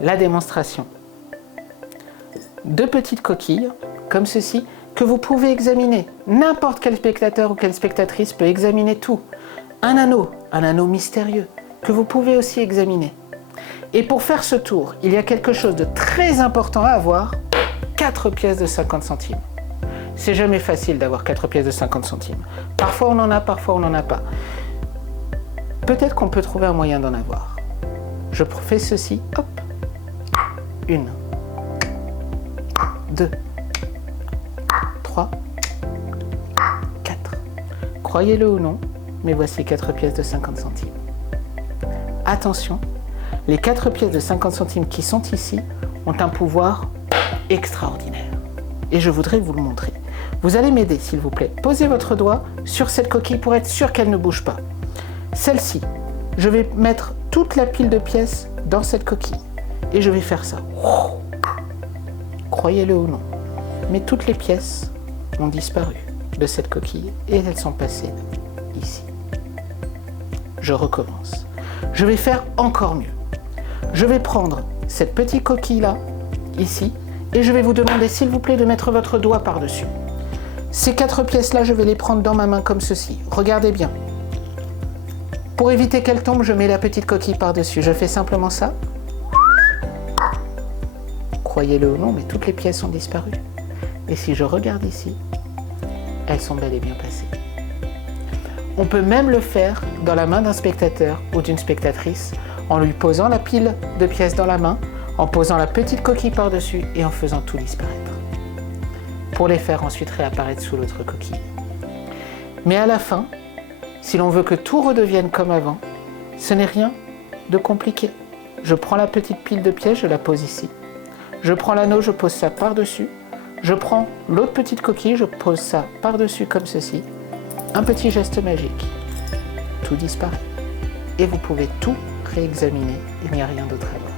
la démonstration. Deux petites coquilles, comme ceci, que vous pouvez examiner. N'importe quel spectateur ou quelle spectatrice peut examiner tout. Un anneau mystérieux, que vous pouvez aussi examiner. Et pour faire ce tour, il y a quelque chose de très important à avoir, 4 pièces de 50 centimes. C'est jamais facile d'avoir 4 pièces de 50 centimes. Parfois on en a, parfois on n'en a pas. Peut-être qu'on peut trouver un moyen d'en avoir. Je fais ceci, hop, 1, 2, 3, 4. Croyez-le ou non, mais voici 4 pièces de 50 centimes. Attention, les 4 pièces de 50 centimes qui sont ici ont un pouvoir extraordinaire. Et je voudrais vous le montrer. Vous allez m'aider, s'il vous plaît. Posez votre doigt sur cette coquille pour être sûr qu'elle ne bouge pas. Celle-ci, je vais mettre toute la pile de pièces dans cette coquille. Et je vais faire ça. Croyez-le ou non, mais toutes les pièces ont disparu de cette coquille et elles sont passées ici. Je recommence. Je vais faire encore mieux. Je vais prendre cette petite coquille-là, ici, et je vais vous demander, s'il vous plaît, de mettre votre doigt par-dessus. Ces 4 pièces-là, je vais les prendre dans ma main comme ceci. Regardez bien. Pour éviter qu'elles tombent, je mets la petite coquille par-dessus. Je fais simplement ça. Croyez-le ou non, mais toutes les pièces ont disparu. Et si je regarde ici, elles sont bel et bien passées. On peut même le faire dans la main d'un spectateur ou d'une spectatrice en lui posant la pile de pièces dans la main, en posant la petite coquille par-dessus et en faisant tout disparaître. Pour les faire ensuite réapparaître sous l'autre coquille. Mais à la fin, si l'on veut que tout redevienne comme avant, ce n'est rien de compliqué. Je prends la petite pile de pièces, je la pose ici. Je prends l'anneau, je pose ça par-dessus. Je prends l'autre petite coquille, je pose ça par-dessus comme ceci. Un petit geste magique. Tout disparaît. Et vous pouvez tout réexaminer, il n'y a rien d'autre à voir.